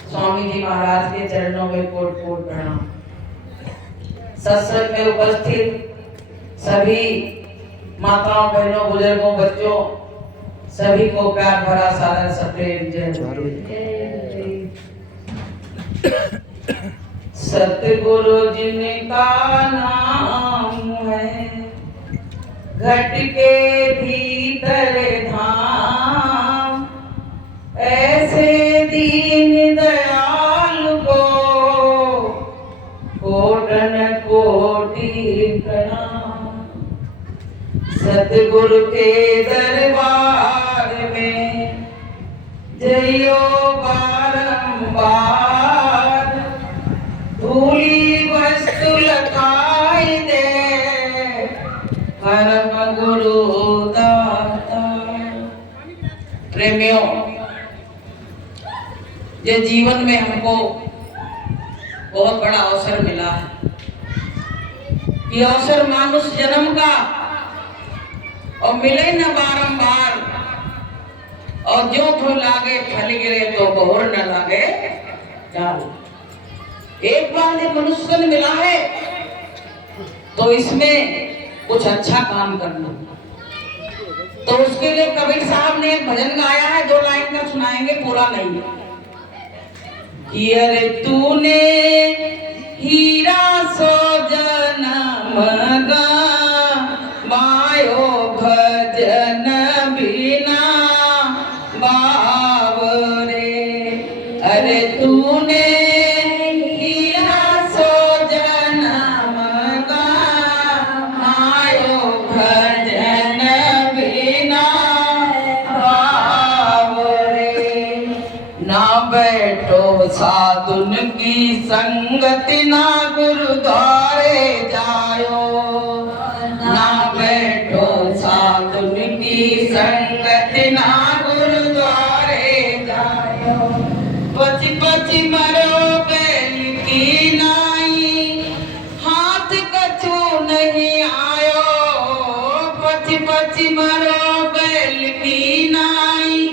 स्वामी जी महाराज के चरणों में कोट कोट प्रणाम। सत्संग में उपस्थित सभी माताओं, बहनों, बुजुर्गों, बच्चों, सभी को प्यार भरा सादर सप्रेम जय। सतगुरु जिनका नाम है, घट के भीतर धाम, ऐसे दीन दयाल को कोटन कोटि प्रणाम। सतगुरु के दरबार में जइयो बारंबार, धूली वस्तु लखाई दे परम गुरु दाता। प्रेमियों, ये जीवन में हमको बहुत बड़ा अवसर मिला है। ये अवसर मानुष जन्म का और मिले न बारंबार, और जो तो लागे फल गिरे तो बहुर न लागे जाल। एक बार जब मनुष्य जन्म मिला है तो इसमें कुछ अच्छा काम करना। तो उसके लिए कबीर साहब ने एक भजन गाया है, 2 लाइन का सुनाएंगे, पूरा नहीं है। कि अरे तूने हीरा सो जन्म मायो भजन बिना बावरे। अरे तूने हीरा सो जन्म मायो भजन बिना बावरे। ना बैठो साधुन की संगति, ना गुरुद्वारे जायो। ना बैठो साधुन की संगति, ना गुरुद्वारे जायो। पची पची मरो बैल की नाई, हाथ कछु नहीं आयो। पची पची मरो बैल की नाई,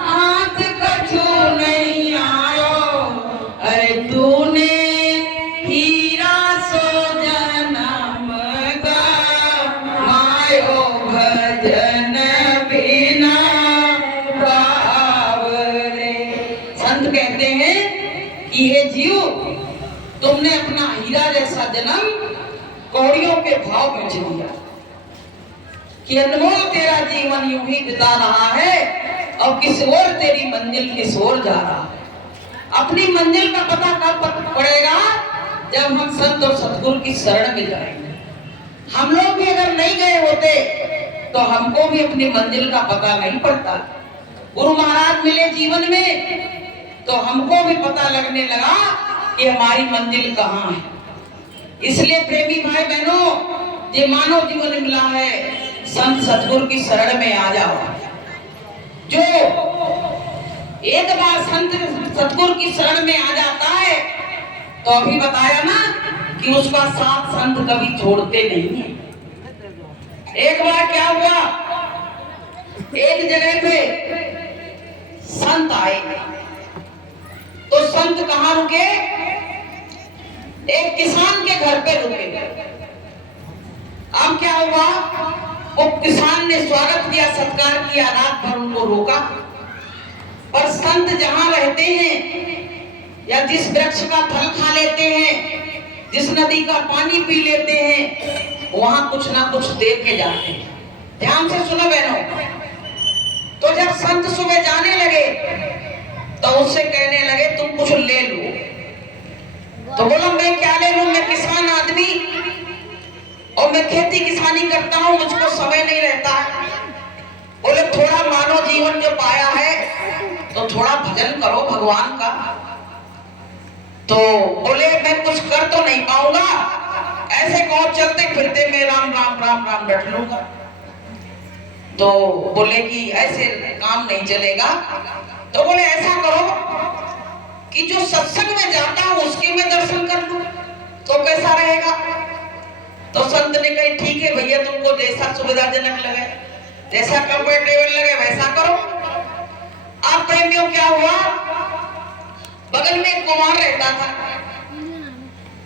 हाथ कछु नहीं आयो। अरे तूने हीरा सो जन्म मायो भजन बिना बावरे। संत कहते हैं कि हे जीव, तुमने अपना हीरा जैसा जन्म कौड़ियों के भाव में जी लिया, कि अनमोल तेरा जीवन यूं ही बिता रहा है और किस ओर तेरी मंजिल किस ओर जा रहा है। अपनी मंजिल का पता कब पड़ेगा? जब हम संत और सतगुरु की शरण में जाएंगे। हम लोग भी अगर नहीं गए होते तो हमको भी अपनी मंजिल का पता नहीं पड़ता। गुरु महाराज मिले जीवन में तो हमको भी पता लगने लगा कि हमारी मंजिल कहाँ है। इसलिए प्रेमी भाई बहनों, ये मानव जीवन मिला है, संत सतगुरु की शरण में आ जाओ। जो एक बार संत सतगुरु की शरण में आ जाता है तो अभी बताया ना कि उसका साथ संत कभी छोड़ते नहीं है। एक बार क्या हुआ, एक जगह पे संत आए तो संत कहाँ रुके? एक किसान के घर पे रुके। अब क्या हुआ, वो किसान ने स्वागत किया, सत्कार किया, रात भर उनको रोका। और संत जहां रहते हैं या जिस वृक्ष का फल खा लेते हैं, जिस नदी का पानी पी लेते हैं, वहां कुछ ना कुछ दे के जाते हैं। ध्यान से सुनो बहनों। तो जब संत सुबह जाने लगे तो उससे कहने लगे तुम कुछ ले लो। तो बोला मैं क्या ले लूं, मैं किसान आदमी और मैं खेती किसानी करता हूं, मुझको समय नहीं रहता। बोले थोड़ा मानव जीवन जो पाया है तो थोड़ा भजन करो भगवान का। तो बोले मैं कुछ कर तो नहीं पाऊंगा, ऐसे कहो चलते फिरते मैं राम राम राम राम रट लूंगा। तो बोले कि ऐसे काम नहीं चलेगा। तो बोले ऐसा करो कि जो सत्संग में जाता हूं उसके मैं दर्शन कर लूं, तो कैसा रहेगा? तो संत ने कही ठीक है भैया, तुमको जैसा सुविधाजनक लगे, जैसा कंफर्टेबल लगे वैसा करो। आप प्रेमियों क्या हुआ, बगल में एक कुम्हार रहता था।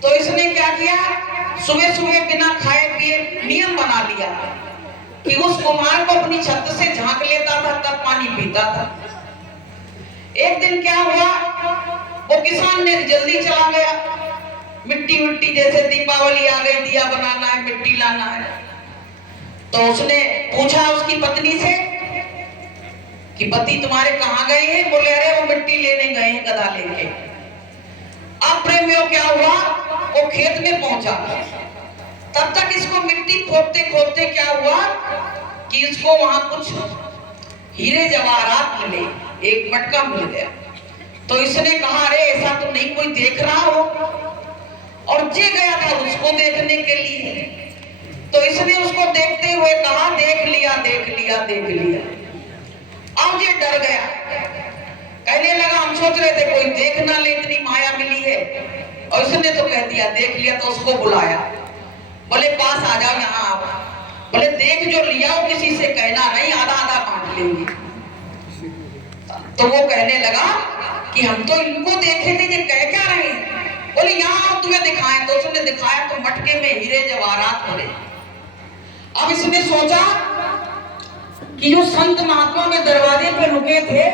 तो इसने क्या किया, सुबह सुबह बिना खाए पिए नियम बना लिया कि उस कुम्हार को अपनी छत से झांक लेता था, तब पानी पीता था। एक दिन क्या हुआ, वो किसान ने जल्दी चला गया, मिट्टी मिट्टी जैसे दीपावली आ गई, दिया बनाना है, मिट्टी लाना है। तो उसने पूछा उसकी पत्नी से कि पति तुम्हारे कहाँ गए हैं? बोले अरे वो मिट्टी लेने गए हैं गधा लेके। अब प्रेमियों क्या हुआ, वो खेत में पहुंचा, तब तक इसको मिट्टी खोदते खोदते क्या हुआ कि इसको वहां कुछ हीरे जवाहरात मिले, एक मटका मिल गया। तो इसने कहा अरे ऐसा तो नहीं कोई देख रहा हो, और जे गया था उसको देखने के लिए। तो इसने उसको देखते हुए कहा देख लिया देख लिया देख लिया। अब ये डर गया, कहने लगा हम सोच रहे थे कोई देख ना ले, इतनी माया मिली है, और इसने तो कह दिया देख लिया। तो उसको बुलाया, बोले पास आ जाओ यहाँ आप। बोले देख जो लिया हो किसी से कहना नहीं, आधा आधा बांट लेंगे। तो वो कहने लगा कि हम तो इनको देखे थे, ये कह क्या रहे हैं? बोले यहाँ तुम्हें दिखाएं। तो उसने दिखाया तो मटके में हीरे जवाहरात भरे। अब इसने सोचा कि जो संत महात्मा में दरवाजे पे रुके थे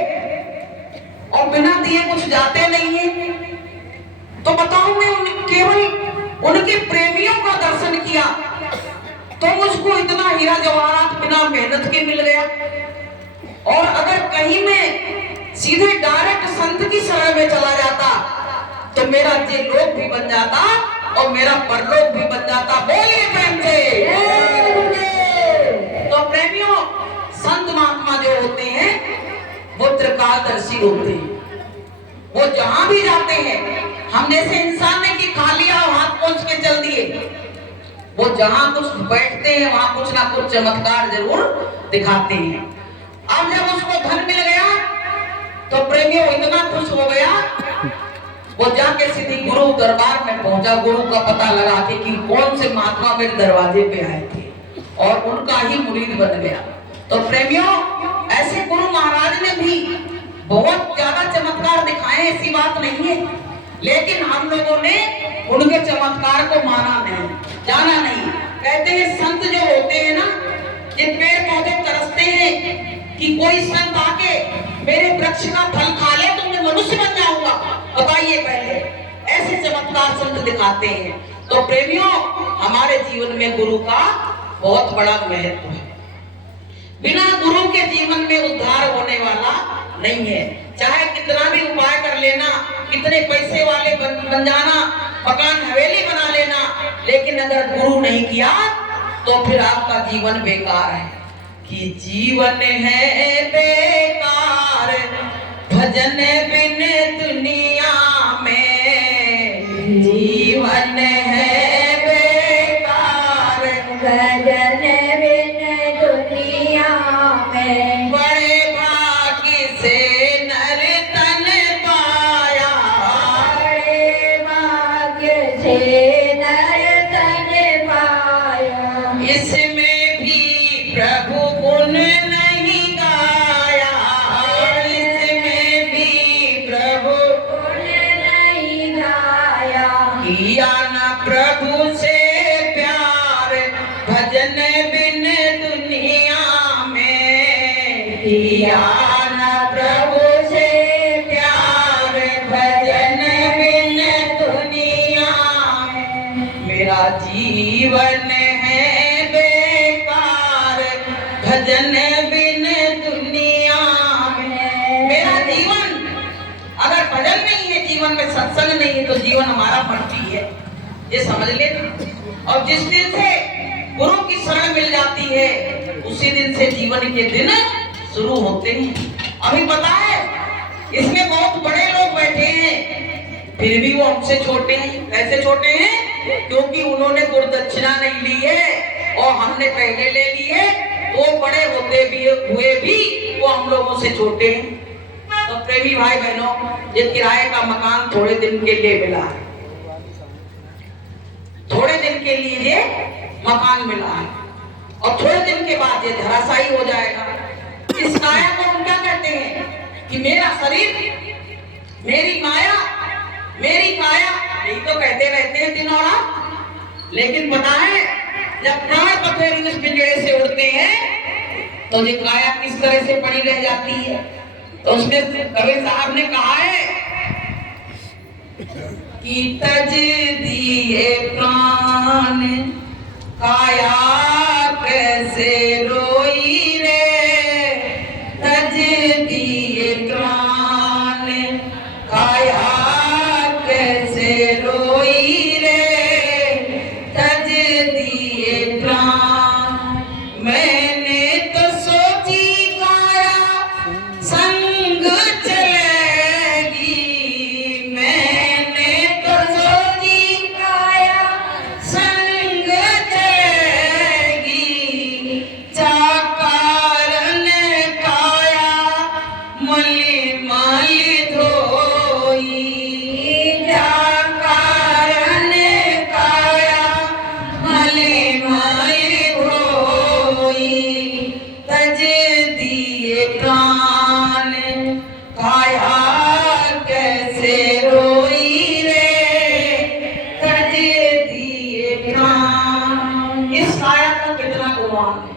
और बिना दिए कुछ जाते नहीं है, तो बताओ मैं केवल उनके प्रेमियों का दर्शन किया तो मुझको इतना हीरा जवाहरात बिना मेहनत के मिल गया। और अगर कहीं मैं सीधे डायरेक्ट संत की शरण में चला जाता तो मेरा ये लोक भी बन जाता और मेरा परलोक भी बन जाता। बोलिए प्रेम से। तो प्रेमियों, संत महात्मा जो होते हैं वो त्रिकालदर्शी होते हैं। वो जहां भी जाते हैं, हम जैसे इंसान ने कि खा लिया और हाथ पोंछ के चल दिए, वो जहां कुछ बैठते हैं वहां कुछ ना कुछ चमत्कार जरूर दिखाते हैं। अब जब उसको धन मिल गया तो प्रेमियों इतना खुश हो गया, वो जाके सीधी गुरु दरबार में पहुंचा, गुरु का पता लगा के कि कौन से महात्मा मेरे दरवाजे पे आए थे, और उनका ही मुरीद बन गया। तो प्रेमियों, ऐसे गुरु महाराज ने भी बहुत ज्यादा चमत्कार दिखाए, ऐसी बात नहीं है, लेकिन हम लोगों ने उनके चमत्कार को माना नहीं, जाना नहीं। कहते हैं संत जो होते हैं ना, ये पेड़ पौधे तरसते हैं कि कोई संत आके मेरे वृक्ष का फल खा ले तो मैं मनुष्य बन जाऊंगा। बताइए पहले, ऐसे चमत्कार संत दिखाते हैं। तो प्रेमियों, हमारे जीवन में गुरु का बहुत बड़ा महत्व है। बिना गुरु के जीवन में उद्धार होने वाला नहीं है। चाहे कितना भी उपाय कर लेना, कितने पैसे वाले बन जाना, मकान हवेली बना लेना, लेकिन अगर गुरु नहीं किया तो फिर आपका जीवन बेकार है। कि जीवन है बेकार भजन बिन दुनिया में, जीवन है बेकार भजन बिन दुनिया में। बड़े भाग्य से नर तन पाया, बड़े भाग्य से नर तन पाया। इसमें भी प्रभु गुण नहीं गाया, इसमें भी प्रभु गुण नहीं गाया। किया न प्रभु से प्यार भजन बिन दुनिया में, किया न प्रभु से प्यार भजन बिन दुनिया में। मेरा जीवन है भजन बिन दुनिया में। मेरा जीवन अगर भजन नहीं है, जीवन में सत्संग नहीं है, तो जीवन हमारा मट्टी है, ये समझ लेना। और जिस दिन से गुरु की शरण मिल जाती है, उसी दिन से जीवन के दिन शुरू होते हैं। अभी पता है, इसमें बहुत बड़े लोग बैठे हैं, फिर भी वो हमसे छोटे हैं। कैसे छोटे हैं? क्योंकि उन्होंने गुरुदक्षिणा नहीं ली है और हमने पहले ले ली है। वो बड़े होते भी हुए भी वो हम लोगों से छोटे हैं। तो प्रेमी भाई बहनों, ये किराए का मकान थोड़े दिन के लिए मिला है, थोड़े दिन के लिए ये मकान मिला है, और थोड़े दिन के बाद ये धराशायी हो जाएगा। इस काया को हम क्या कहते हैं कि मेरा शरीर, मेरी माया कहते रहते हैं दिन और रात, लेकिन पता है जब प्राण पखेरु इस पिंजरे से उड़ते हैं तो ये काया किस तरह से पड़ी रह जाती है। तो उसने कबीर साहब ने कहा है कि तज दिए प्राण काया कैसे रोई रे, तज दिए प्राण काया कैसे रोई रे, तज दिए प्राण। मैंने तो सोची काया संग चलेगी, मैंने तो सोची काया संग चलेगी, चाकारण काया मलि मलि धोई, चाकारण काया मलि मलि धोई, तज दिए प्राण काया कैसे रोई रे, तज दिए प्राण। इस काया का कितना गुमान है,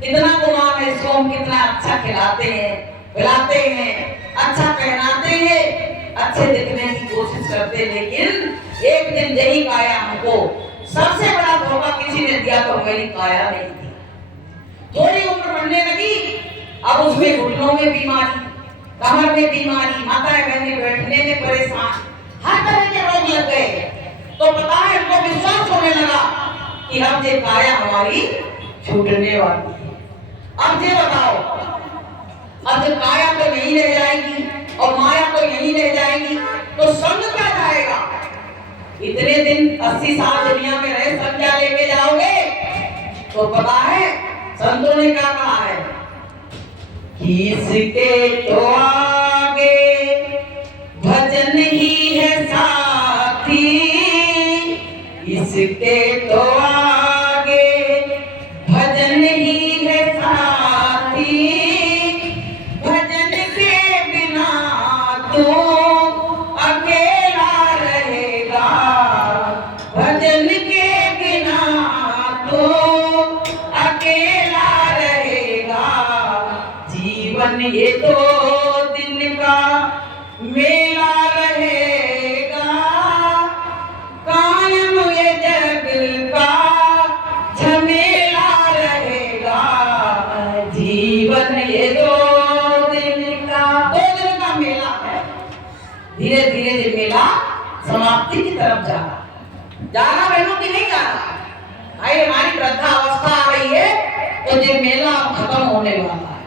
कितना गुमान है। इसको हम कितना अच्छा खिलाते हैं, पिलाते हैं, अच्छा पहनाते हैं, अच्छे दिखने की कोशिश करते हैं, लेकिन एक दिन यही काया हमको सबसे बड़ा धोखा किसी ने दिया तो मेरी काया नहीं दी। थोड़ी उम्र बढ़ने लगी, अब उसमें घुटनों में बीमारी, कमर में बीमारी, माताएं बहनें बैठने में परेशान, हर तरह के रोग लग गए। तो पता है इनको विश्वास होने लगा कि अब ये काया हमारी छूटने वाली है। अब ये बताओ, अब जब काया तो यहीं रह जाएगी और माया तो यहीं रह जाएगी, तो संग क्या जाएगा। इतने दिन 80 साल दुनिया में रहे, संग क्या लेके जाओगे। तो पता है संतों ने क्या कहा है, किसके तो आगे भजन ही है साथी, इसके तो आगे भजन ही है साथी, भजन के बिना तो अकेला रहेगा, भजन के बिना तो अकेला रहेगा, जीवन ये तो दिन का मेला रहेगा, कायम ये जग का झमेला रहेगा, जीवन ये दो दिन का मेला है। धीरे धीरे ये मेला समाप्ति की तरफ जा रहा बहनों की नहीं जा रहा। भाई हमारी वृद्धा अवस्था आ रही है तो ये मेला खत्म होने वाला है,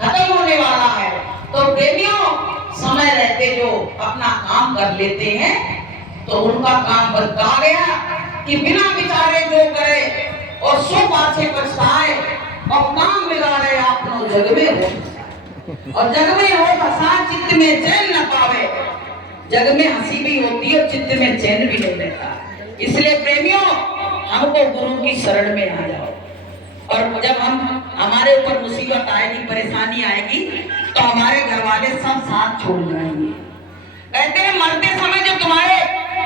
खत्म होने वाला है। तो प्रेमियों, समय रहते जो अपना काम कर लेते हैं तो उनका काम बता गया कि बिना विचारे जो करे और सो पाछे पछताए और काम बिगाड़े आपनो जग में हो, और जग में हो फसा चित्त में चैन न पावे। जग में हंसी भी होती है, चित्त में चैन भी नहीं रहता। इसलिए प्रेमियों, हमको गुरु की शरण में आ जाओ, और जब हमारे ऊपर मुसीबत आएगी, परेशानी आएगी, तो हमारे घर वाले सब साथ छोड़ जाएंगे। कहते हैं मरते समय जो तुम्हारे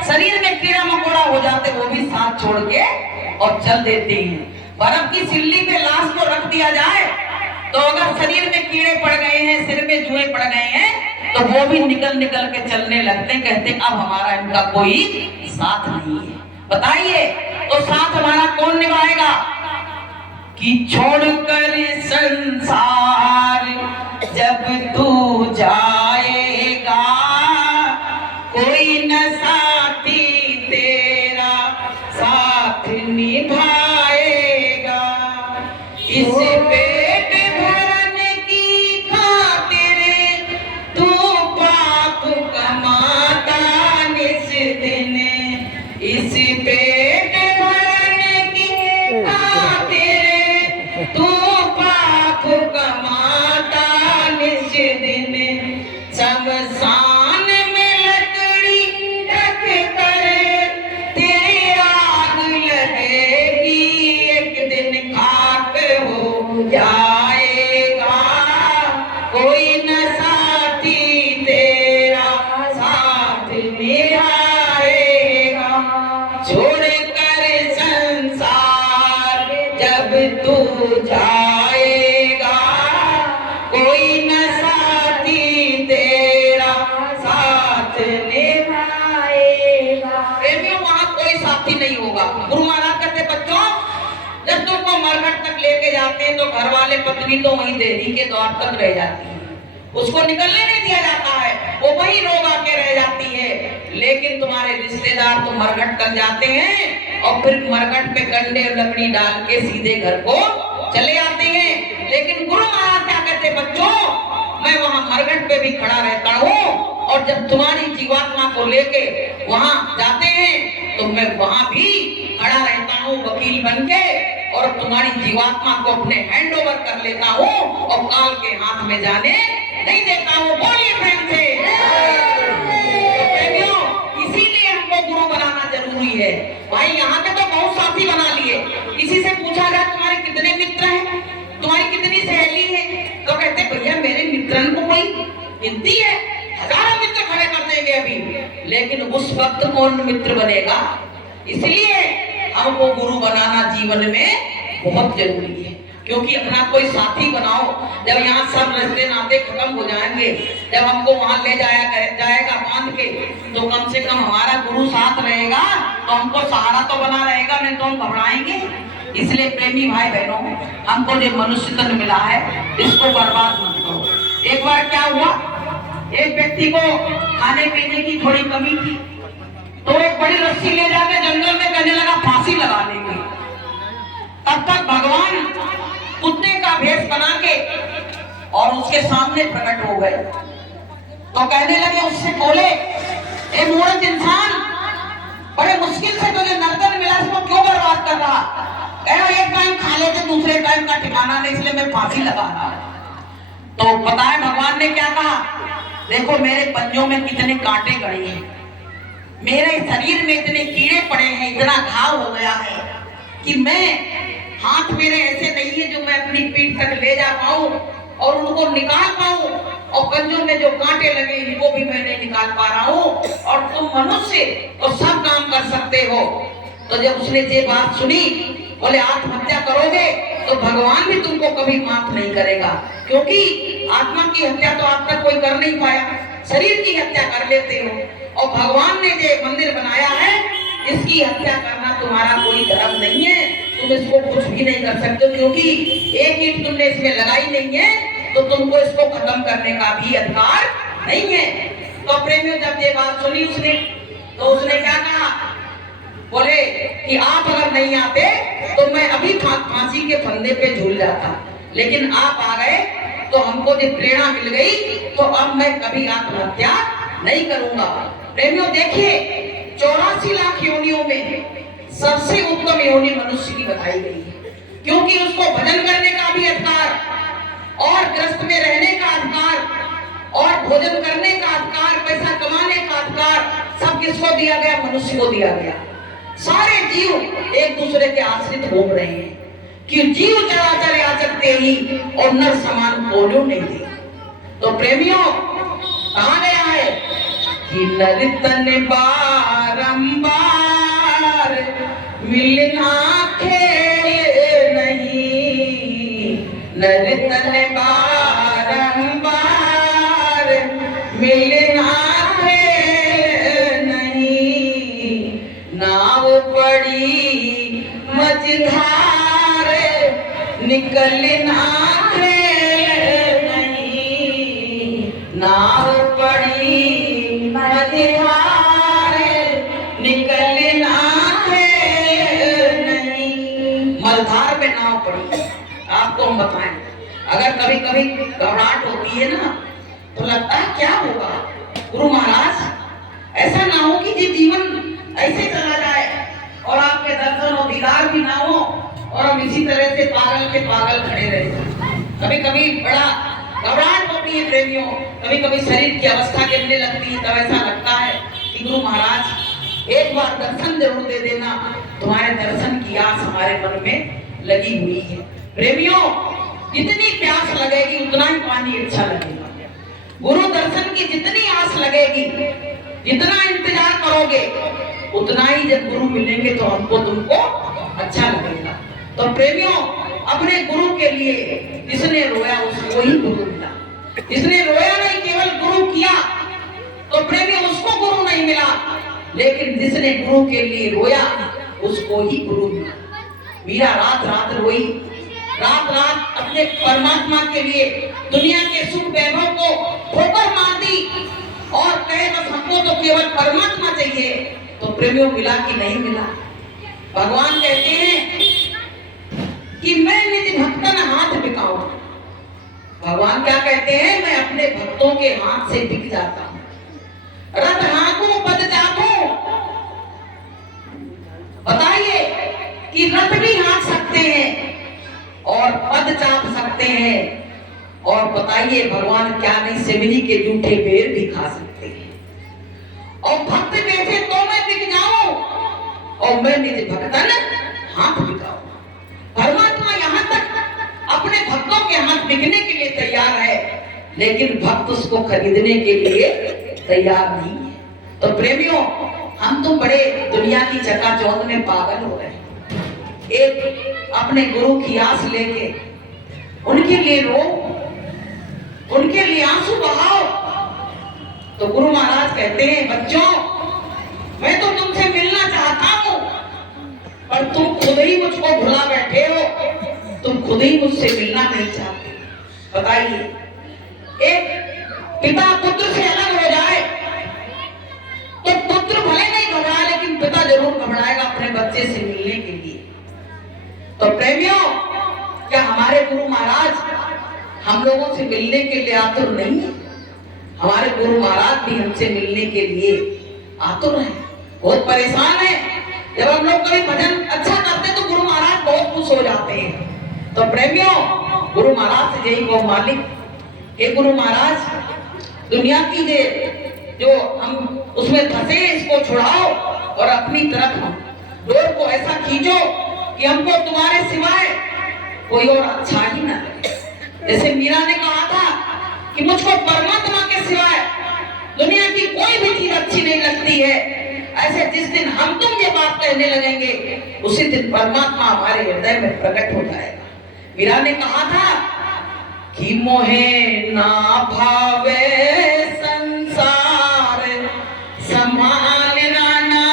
शरीर में कीड़ा मकोड़ा हो जाते वो भी साथ छोड़ के और चल देते हैं। बर्फ की सिल्ली पे लाश को रख दिया जाए तो अगर शरीर में कीड़े पड़ गए हैं, सिर में जुए पड़ गए हैं, तो वो भी निकल निकल के चलने लगते हैं। कहते हैं अब हमारा इनका कोई साथ नहीं है। बताइए तो साथ हमारा कौन निभाएगा। कि छोड़कर संसार जब तू जाएगा, कोई न साथी तेरा साथ निभाएगा। इस पेट भरने की खातिर तू पाप कमाता निस दिन, इस पेट भरने की खातिर तू पाप कमाता निस दिन। मरघट तक लेके जाते हैं तो घर वाले पत्नी तो वहीं देरी के द्वार तक रह जाती है, उसको निकलने नहीं दिया जाता है, वो वहीं रोग आके रह जाती है। लेकिन तुम्हारे रिश्तेदार तो मरघट तक जाते हैं और फिर मरघट पे कंडे और लकड़ी डाल के सीधे घर को चले आते हैं। लेकिन गुरु महाराज क्या कहते, बच्चों मैं वहां मरघट पे भी खड़ा रहता हूँ और जब तुम्हारी जीवात्मा को लेके वहां जाते हैं तो मैं वहां भी खड़ा रहता हूँ वकील बन के और तुम्हारी जीवात्मा को अपने हैंड ओवर कर लेता हूँ और काल के हाथ में जाने नहीं देता हूँ। बोलिए प्रेम से। तो प्रेमियों, इसीलिए हमको गुरु बनाना जरूरी है। भाई यहाँ के तो बहुत साथी बना लिए, किसी से पूछा जाए तुम्हारे कितने मित्र हैं, तुम्हारी कितनी सहेली है, तो कहते भैया मेरे मित्रन को कोई गिनती है, हजारों मित्र खड़े कर देंगे अभी। लेकिन उस वक्त कौन मित्र बनेगा? इसलिए हमको गुरु बनाना जीवन में बहुत जरूरी है। क्योंकि अपना कोई साथी बनाओ, जब यहाँ सब रिश्ते नाते खत्म हो जाएंगे, जब हमको वहां ले जाएगा बांध के, तो कम से कम हमारा गुरु साथ रहेगा तो हमको सहारा तो बना रहेगा, नहीं तो हम घबराएंगे। इसलिए प्रेमी भाई बहनों, हमको जो मनुष्य तन मिला है इसको बर्बाद मत करो। एक बार क्या हुआ, एक व्यक्ति को खाने पीने की थोड़ी कमी थी, तो एक बड़ी रस्सी ले जाके जंगल में कहने लगा फांसी लगा लेंगे। तब तक भगवान कुत्ते का भेष बना के और उसके सामने प्रकट हो गए, तो कहने लगे उससे, बोले ए मूर्ख इंसान, बड़े मुश्किल से तुझे नर्तन मिला, इसको क्यों बर्बाद कर रहा? एक टाइम खा लेते दूसरे टाइम का ठिकाना नहीं, इसलिए मैं फांसी लगा रहा। तो बताए भगवान ने क्या कहा, देखो मेरे पंजों में कितने कांटे गड़े हैं, मेरे शरीर में इतने कीड़े पड़े हैं, इतना घाव हो गया है कि मैं हाथ मेरे ऐसे नहीं है जो मैं अपनी पीठ तक ले जा पाऊं और उनको निकाल पाऊं, और पंजों में जो कांटे लगे इनको भी मैं नहीं निकाल पा रहा हूं, और तुम मनुष्य तो सब काम कर सकते हो। तो जब उसने ये बात सुनी, बोले आत्महत्या करोगे तो भगवान भी तुमको कभी माफ नहीं करेगा, क्योंकि आत्मा की हत्या तो आप तक कोई कर नहीं पाया, शरीर की हत्या कर लेते हो, और भगवान ने जो मंदिर बनाया है इसकी हत्या करना तुम्हारा कोई धर्म नहीं है, तुम इसको कुछ भी नहीं कर सकते, क्योंकि एक ईंट तुमने इसमें लगाई नहीं है तो तुमको इसको खत्म करने का भी अधिकार नहीं है। तो प्रेमियों, जब ये बात सुनी उसने, तो उसने क्या कहा, बोले कि आप अगर नहीं आते तो मैं अभी फांसी के फंदे पे झूल जाता, लेकिन आप आ गए तो हमको जो प्रेरणा मिल गई, तो अब मैं कभी आत्महत्या नहीं करूंगा। प्रेमियों देखिए, 84 लाख योनियों में सबसे उत्तम योनि मनुष्य की बताई गई है, क्योंकि उसको भजन करने का भी अधिकार और ग्रस्त में रहने का अधिकार और भोजन करने का अधिकार, पैसा कमाने का अधिकार सब किसको दिया गया? मनुष्य को दिया गया। सारे जीव एक दूसरे के आश्रित घूम रहे हैं कि जीव चराचर याचकते ही और नर समान बोलो नहीं दे। तो प्रेमियों, कहा गया है कि नर तन बारंबार मिलना खेल नहीं, नर तन बारंबार मिलना खेल नहीं, नाव पड़ी मझधार निकलना खेल नहीं, नाव पड़ी मझधार निकलना खेल नहीं। मझधार पे नाव पड़ी, आपको हम बताएं, अगर कभी कभी घबराहट होती है ना, तो लगता है क्या होगा गुरु महाराज, ऐसा ना हो कि ये जीवन ऐसे चला जाए और आपके दर्शन और दीदार भी ना हो और हम इसी तरह से पागल के पागल खड़े रह जाए। कभी कभी बड़ा घबराहट होती है प्रेमियों, कभी कभी शरीर की अवस्था गिरने लगती है, तब ऐसा लगता है कि गुरु महाराज एक बार दर्शन जरूर दे देना, तुम्हारे दर्शन की आस हमारे मन में लगी हुई है। प्रेमियों, जितनी प्यास लगेगी उतना ही पानी अच्छा लगेगा। गुरु दर्शन की जितनी आस लगेगी, जितना इंतजार करोगे, उतना ही जब गुरु मिलेंगे तो हमको तुमको अच्छा लगेगा। तो प्रेमियों, अपने गुरु के लिए जिसने रोया उसको ही गुरु मिला, जिसने रोया नहीं केवल गुरु किया, तो प्रेमियों उसको गुरु नहीं मिला, लेकिन जिसने गुरु के लिए रोया उसको ही गुरु मिला। मीरा रात रात रोई, रात रात अपने परमात्मा के लिए दुनिया के सुख वैभव को ठोकर मार दी और कहे बस हमको तो केवल परमात्मा चाहिए। तो प्रेमियों मिला कि नहीं मिला? भगवान कहते हैं कि मैं निज भक्तन हाथ बिकाऊं। भगवान क्या कहते हैं? मैं अपने भक्तों के हाथ से बिक जाता हूं। रथ हाँकूं पद चापूं। बताइए कि रथ भी हाँक सकते हैं और पद चाप सकते हैं, और बताइए भगवान क्या नहीं सिमरी के जूठे पेड़ भी खा सकते हैं। और भक्त कैसे तो मैं बिक जाऊं और मैं निज भक्तन हाथ बिकाऊं। परमात्मा यहाँ तक अपने भक्तों के हाथ बिकने के लिए तैयार है, लेकिन भक्त उसको खरीदने के लिए तैयार नहीं है। तो प्रेमियों, हम तो बड़े दुनिया की चकाचौंध में पागल हो रहे हैं। एक अपने गुरु की आस लेके उनके लिए रो, उनके लिए आंसू बहाओ। तो गुरु महाराज कहते हैं, बच्चों मैं तो तुमसे मिलना चाहता हूं, पर तुम खुद ही मुझको भुला बैठे हो, तुम खुद ही मुझसे मिलना नहीं चाहते। बताइए, एक पिता पुत्र से अलग हो जाए तो पुत्र भले नहीं घबराए, लेकिन पिता जरूर घबराएगा अपने बच्चे से मिलने के लिए। तो प्रेमियों, क्या हमारे गुरु महाराज हम लोगों से मिलने के लिए आतुर नहीं है? हमारे गुरु महाराज भी हमसे मिलने के लिए आतुर हैं, बहुत परेशान है। जब हम लोग कभी भजन अच्छा करते तो गुरु महाराज बहुत खुश हो जाते हैं। तो प्रेमियों, गुरु महाराज से यही कहो, मालिक हे गुरु महाराज, दुनिया की जो हम उसमें फंसे इसको छुड़ाओ और अपनी तरफ हम डोर को ऐसा खींचो कि हमको तुम्हारे सिवाय कोई और अच्छा ही ना लगे। जैसे मीरा ने कहा था कि मुझको परमात्मा के सिवाय दुनिया की कोई भी चीज अच्छी नहीं लगती है, ऐसे जिस दिन हम तुम ये बात कहने लगेंगे उसी दिन परमात्मा हमारे हृदय में प्रकट हो जाएगा। मीरा ने कहा था कि मोहे ना भावे संसार संभालना ना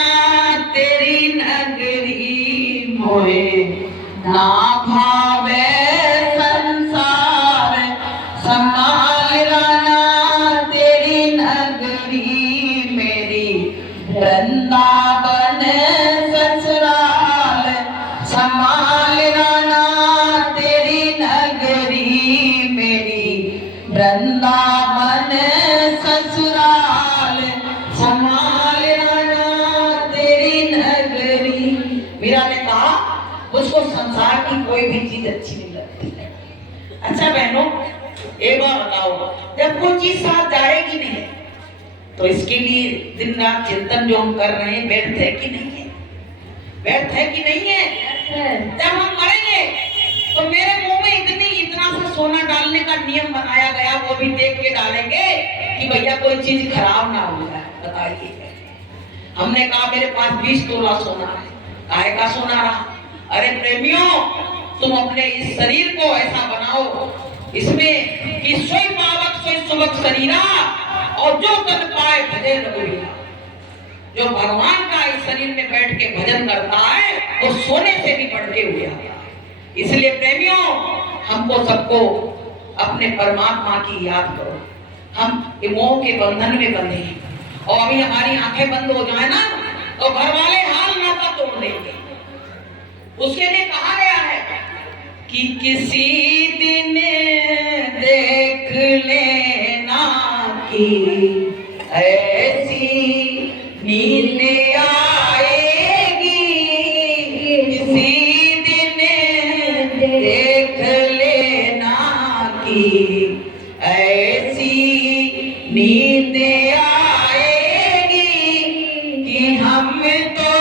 तेरी नगरी। मोहे ना भावे संसार संभालना ना तेरी नगरी। मेरी वृंदावन ससुराल संभालना ना तेरी नगरी। मेरी वृंदावन ससुराल संभालना ना तेरी नगरी। मीरा ने कहा मुझको संसार की कोई भी चीज अच्छी नहीं लगती है। अच्छा बहनों, एक बार बताओ, जब कोई चीज साथ जाएगी नहीं तो इसके लिए दिन रात चिंतन जो हम कर रहे हैं व्यर्थ है कि नहीं है? व्यर्थ है कि नहीं है? जब हम मरेंगे तो मेरे मुंह में इतना सा सोना डालने का नियम बनाया गया, वो भी देख के डालेंगे कि भैया कोई चीज खराब ना हो जाए। बताइए, हमने कहा मेरे पास 20 तोला सोना है, काहे का सोना रहा? अरे प्रेमियों, तुम अपने इस शरीर को ऐसा बनाओ इसमें कि सोई पावक सोई सुबक शरीरा और जो कर पाए भजे रघुवीरा। जो भगवान का इस शरीर में बैठ के भजन करता है वो सोने से भी बढ़ के हुआ। इसलिए प्रेमियों, हमको सबको अपने परमात्मा की याद करो। हम मोह के बंधन में बंधे हैं और अभी हमारी आंखें बंद हो जाए ना तो घर वाले हाल नाता तोड़ देंगे। उसके लिए कहा गया है कि किसी दिन देख लेना कि ऐसी नींद आएगी। किसी दिन देख लेना कि ऐसी नींद आएगी कि हम तो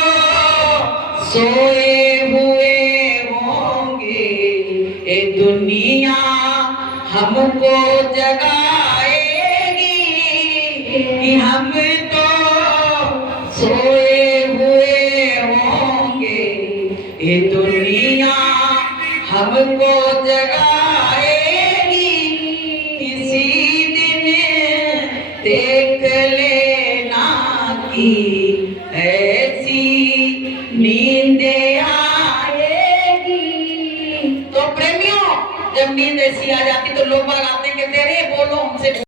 सोए हुए होंगे, ये दुनिया हमको जगाएगी कि हम तो सोए हुए होंगे, ये दुनिया हमको जगाएगी। किसी दिन देख लेना कि ऐसी नींद आएगी जब नींद ऐसी आ जाती तो लोग बाग आते कहते अरे बोलो हमसे